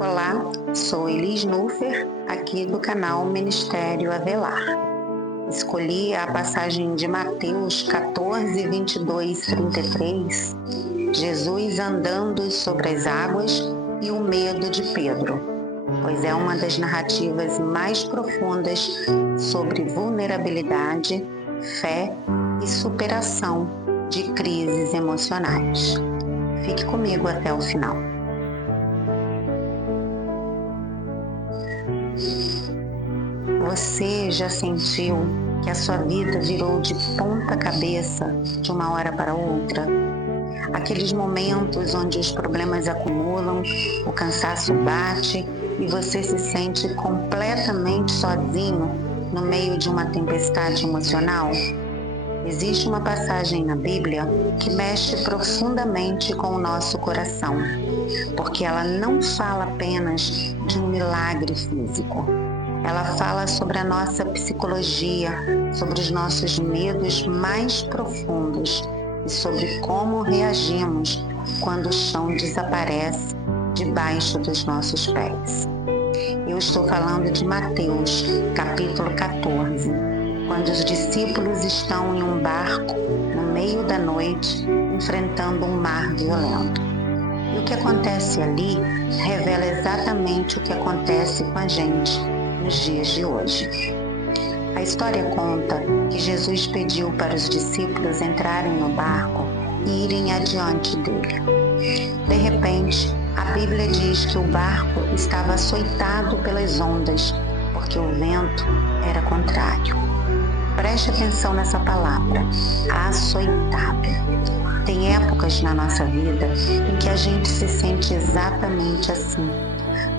Olá, sou Elis Nuffer, aqui do canal Ministério Avelar. Escolhi a passagem de Mateus 14, 22, 33, Jesus andando sobre as águas e o medo de Pedro, pois é uma das narrativas mais profundas sobre vulnerabilidade, fé e superação de crises emocionais. Fique comigo até o final. Você já sentiu que a sua vida virou de ponta cabeça de uma hora para outra? Aqueles momentos onde os problemas acumulam, o cansaço bate e você se sente completamente sozinho no meio de uma tempestade emocional? Existe uma passagem na Bíblia que mexe profundamente com o nosso coração, porque ela não fala apenas de um milagre físico. Ela fala sobre a nossa psicologia, sobre os nossos medos mais profundos e sobre como reagimos quando o chão desaparece debaixo dos nossos pés. Eu estou falando de Mateus, capítulo 14, quando os discípulos estão em um barco no meio da noite, enfrentando um mar violento. E o que acontece ali revela exatamente o que acontece com a gente nos dias de hoje. A história conta que Jesus pediu para os discípulos entrarem no barco e irem adiante dele. De repente, a Bíblia diz que o barco estava açoitado pelas ondas, porque o vento era contrário. Preste atenção nessa palavra, açoitado. Tem épocas na nossa vida em que a gente se sente exatamente assim.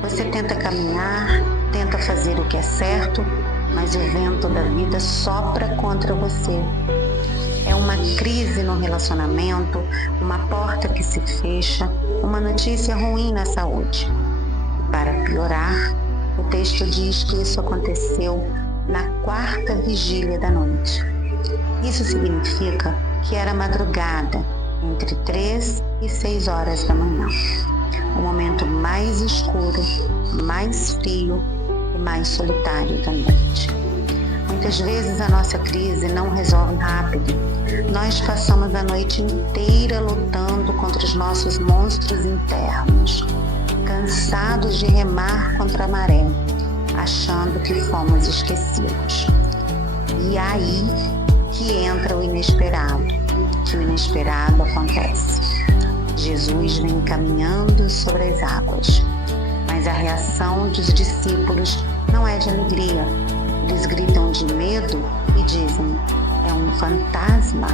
Você tenta caminhar, tenta fazer o que é certo, mas o vento da vida sopra contra você. É uma crise no relacionamento, uma porta que se fecha, uma notícia ruim na saúde. Para piorar, o texto diz que isso aconteceu na quarta vigília da noite. Isso significa que era madrugada, entre 3 e 6 horas da manhã. O momento mais escuro, mais frio e mais solitário da noite. Muitas vezes a nossa crise não resolve rápido. Nós passamos a noite inteira lutando contra os nossos monstros internos, cansados de remar contra a maré, achando que fomos esquecidos. E aí que entra o inesperado, que o inesperado acontece. Jesus vem caminhando sobre as águas, mas a reação dos discípulos não é de alegria. Eles gritam de medo e dizem: é um fantasma.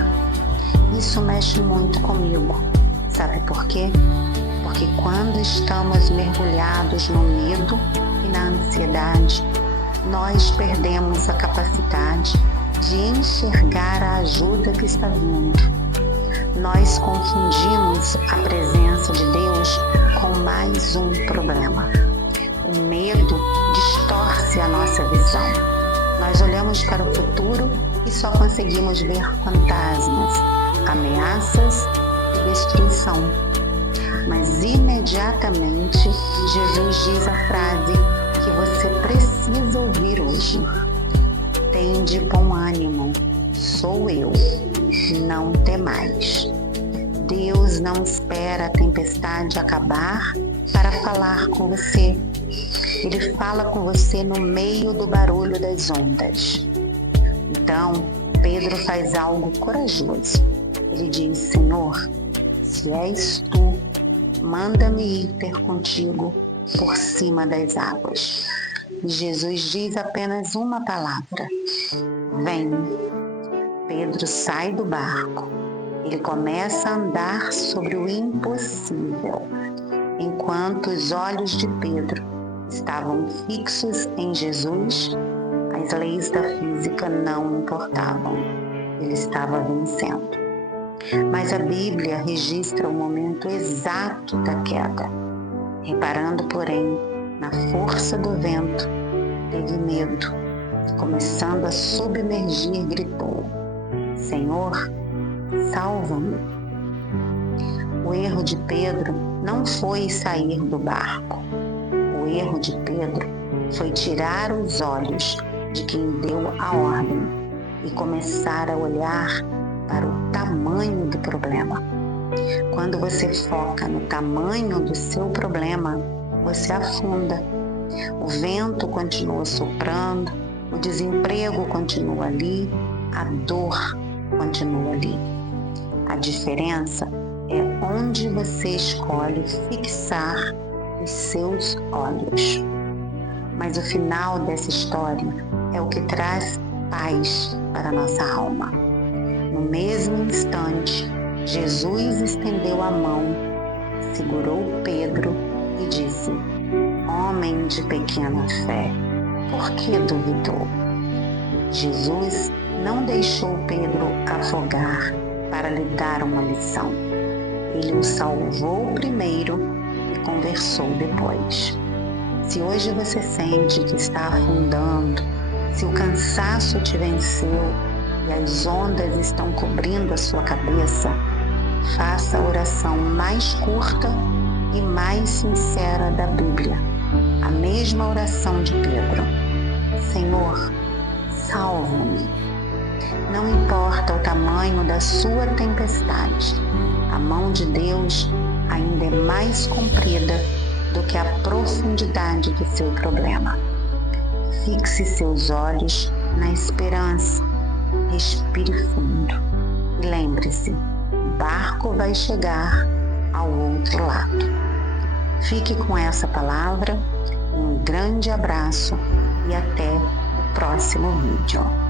Isso mexe muito comigo. Sabe por quê? Porque quando estamos mergulhados no medo e na ansiedade, nós perdemos a capacidade de enxergar a ajuda que está vindo. Nós confundimos a presença de Deus com mais um problema. O medo distorce a nossa visão. Nós olhamos para o futuro e só conseguimos ver fantasmas, ameaças e destruição. Mas imediatamente Jesus diz a frase que você precisa ouvir hoje: tende bom ânimo, sou eu, não temais. Deus não espera a tempestade acabar para falar com você. Ele fala com você no meio do barulho das ondas. Então, Pedro faz algo corajoso. Ele diz: Senhor, se és tu, manda-me ir ter contigo por cima das águas. E Jesus diz apenas uma palavra: vem. Pedro sai do barco. Ele começa a andar sobre o impossível. Enquanto os olhos de Pedro estavam fixos em Jesus, as leis da física não importavam. Ele estava vencendo. Mas a Bíblia registra o momento exato da queda. Reparando, porém, na força do vento, teve medo. Começando a submergir, gritou: Senhor, salva-me. O erro de Pedro não foi sair do barco. erro de Pedro foi tirar os olhos de quem deu a ordem e começar a olhar para o tamanho do problema. Quando você foca no tamanho do seu problema, você afunda. O vento continua soprando, o desemprego continua ali, a dor continua ali. A diferença é onde você escolhe fixar os seus olhos. Mas o final dessa história é o que traz paz para a nossa alma. No mesmo instante, Jesus estendeu a mão, segurou Pedro e disse: Homem de pequena fé, por que duvidou? Jesus não deixou Pedro afogar para lhe dar uma lição. Ele o salvou primeiro e conversou depois. Se hoje você sente que está afundando, se o cansaço te venceu e as ondas estão cobrindo a sua cabeça, faça a oração mais curta e mais sincera da Bíblia. A mesma oração de Pedro. Senhor, salva-me. Não importa o tamanho da sua tempestade, a mão de Deus ainda é mais comprida do que a profundidade do seu problema. Fixe seus olhos na esperança, respire fundo e lembre-se, o barco vai chegar ao outro lado. Fique com essa palavra, um grande abraço e até o próximo vídeo.